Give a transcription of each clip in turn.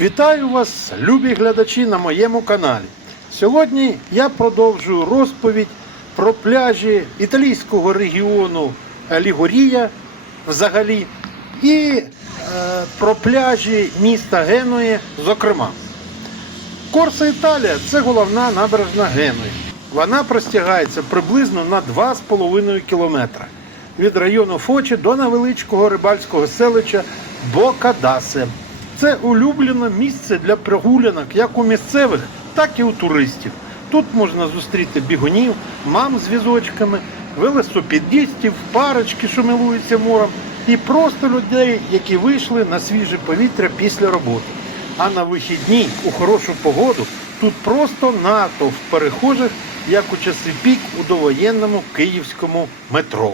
Вітаю вас, любі глядачі на моєму каналі. Сьогодні я продовжую розповідь про пляжі італійського регіону Лігорія взагалі і е, про пляжі міста Генуї, зокрема. Корса Італія це головна набережна Генуї. Вона простягається приблизно на 2,5 кілометра від району Фочі до невеличкого рибальського селища Бокадасе. Це улюблене місце для прогулянок як у місцевих, так і у туристів. Тут можна зустріти бігунів, мам з візочками, велосипедистів, парочки, що милуються морем, і просто людей, які вийшли на свіже повітря після роботи. А на вихідні у хорошу погоду тут просто натовп перехожих, як у часи пік у довоєнному київському метро.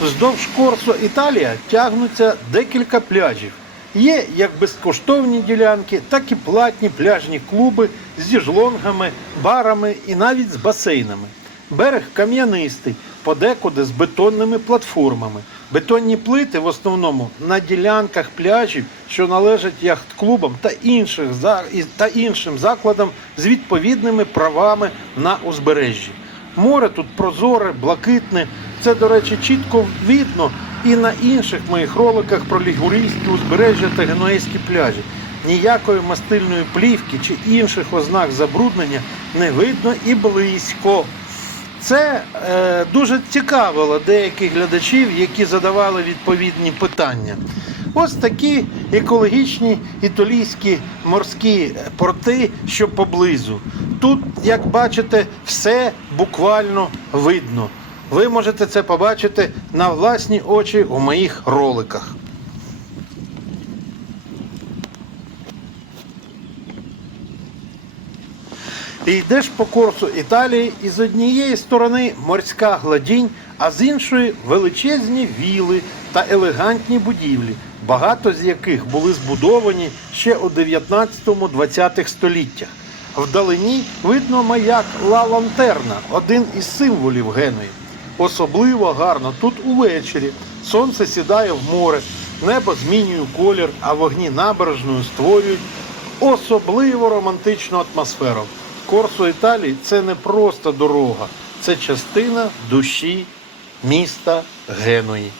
Вздовж Корсо Італія тягнуться декілька пляжів. Є як безкоштовні ділянки, так і платні пляжні клуби з зіжлонгами, барами і навіть з басейнами. Берег кам'янистий, подекуди з бетонними платформами. Бетонні плити в основному на ділянках пляжів, що належать яхт-клубам та, інших, та іншим закладам з відповідними правами на узбережжі. Море тут прозоре, блакитне. Це, до речі, чітко видно і на інших моїх роликах про лігурійські узбережжя та генуейські пляжі. Ніякої мастильної плівки чи інших ознак забруднення не видно і близько. Це е, дуже цікавило деяких глядачів, які задавали відповідні питання. Ось такі екологічні італійські морські порти, що поблизу. Тут, як бачите, все буквально видно. Ви можете це побачити на власні очі у моїх роликах. Ти йдеш по курсу Італії, і з однієї сторони морська гладінь, а з іншої величезні віли та елегантні будівлі, багато з яких були збудовані ще у 19-20 століттях. Вдалині видно маяк Ла Лантерна, один із символів Генуї. Особливо гарно тут увечері. Сонце сідає в море, небо змінює колір, а вогні набережною створюють особливо романтичну атмосферу. Корсу Італії це не просто дорога, це частина душі міста Генуї.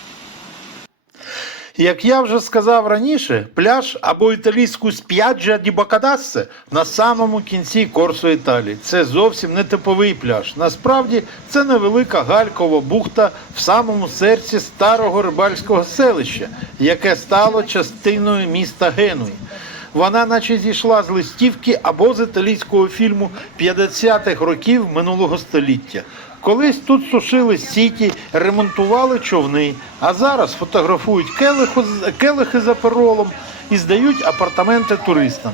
Як я вже сказав раніше, пляж або італійську сп'яджа ді Бокадассе на самому кінці Корсо Італії. Це зовсім не типовий пляж. Насправді це невелика галькова бухта в самому серці старого рибальського селища, яке стало частиною міста Генуї. Вона наче зійшла з листівки або з італійського фільму 50-х років минулого століття. Колись тут сушили сіті, ремонтували човни, а зараз фотографують келиху келихи за перолом і здають апартаменти туристам.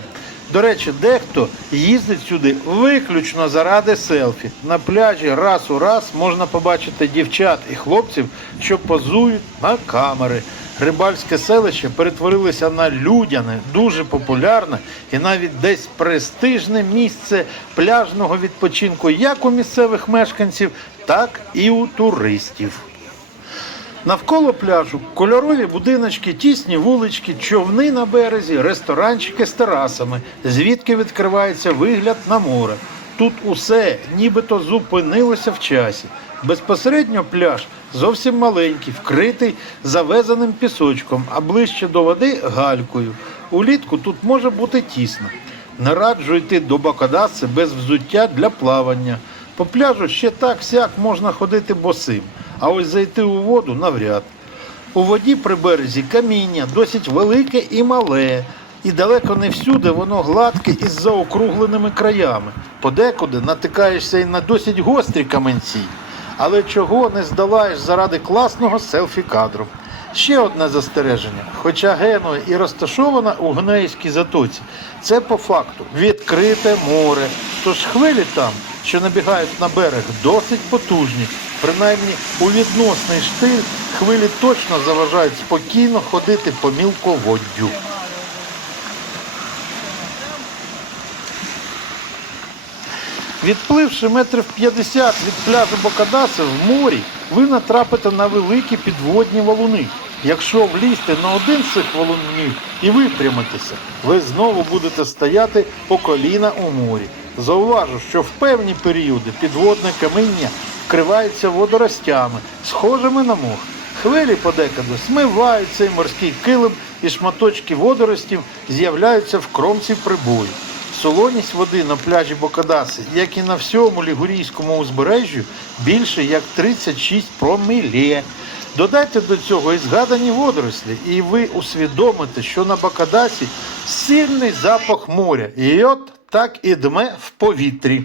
До речі, дехто їздить сюди виключно заради селфі. На пляжі раз у раз можна побачити дівчат і хлопців, що позують на камери. Рибальське селище перетворилося на людяне, дуже популярне і навіть десь престижне місце пляжного відпочинку як у місцевих мешканців, так і у туристів. Навколо пляжу кольорові будиночки, тісні вулички, човни на березі, ресторанчики з терасами, звідки відкривається вигляд на море. Тут усе нібито зупинилося в часі. Безпосередньо пляж зовсім маленький, вкритий завезеним пісочком, а ближче до води галькою. Улітку тут може бути тісно. Не раджу йти до Бакадаси без взуття для плавання. По пляжу ще так сяк можна ходити босим, а ось зайти у воду навряд. У воді при березі каміння досить велике і мале, і далеко не всюди воно гладке із заокругленими краями. Подекуди натикаєшся і на досить гострі каменці. Але чого не здолаєш заради класного селфі-кадру. Ще одне застереження. Хоча Генуя і розташована у Генуївській затоці, це по факту відкрите море. Тож хвилі там, що набігають на берег, досить потужні. Принаймні у відносний штиль хвилі точно заважають спокійно ходити по мілководдю. Відпливши метрів 50 від пляжу Бокадаси в морі, ви натрапите на великі підводні валуни. Якщо влізти на один з цих валунів і випрямитися, ви знову будете стояти по коліна у морі. Зауважу, що в певні періоди підводне каміння вкривається водоростями, схожими на мох. Хвилі подекуди смивають цей морський килим і шматочки водоростів з'являються в кромці прибою. Солоність води на пляжі Бокадаси, як і на всьому лігурійському узбережжю, більше як 36 промілє. Додайте до цього і згадані водорослі, і ви усвідомите, що на Бакадасі сильний запах моря, і от так і дме в повітрі.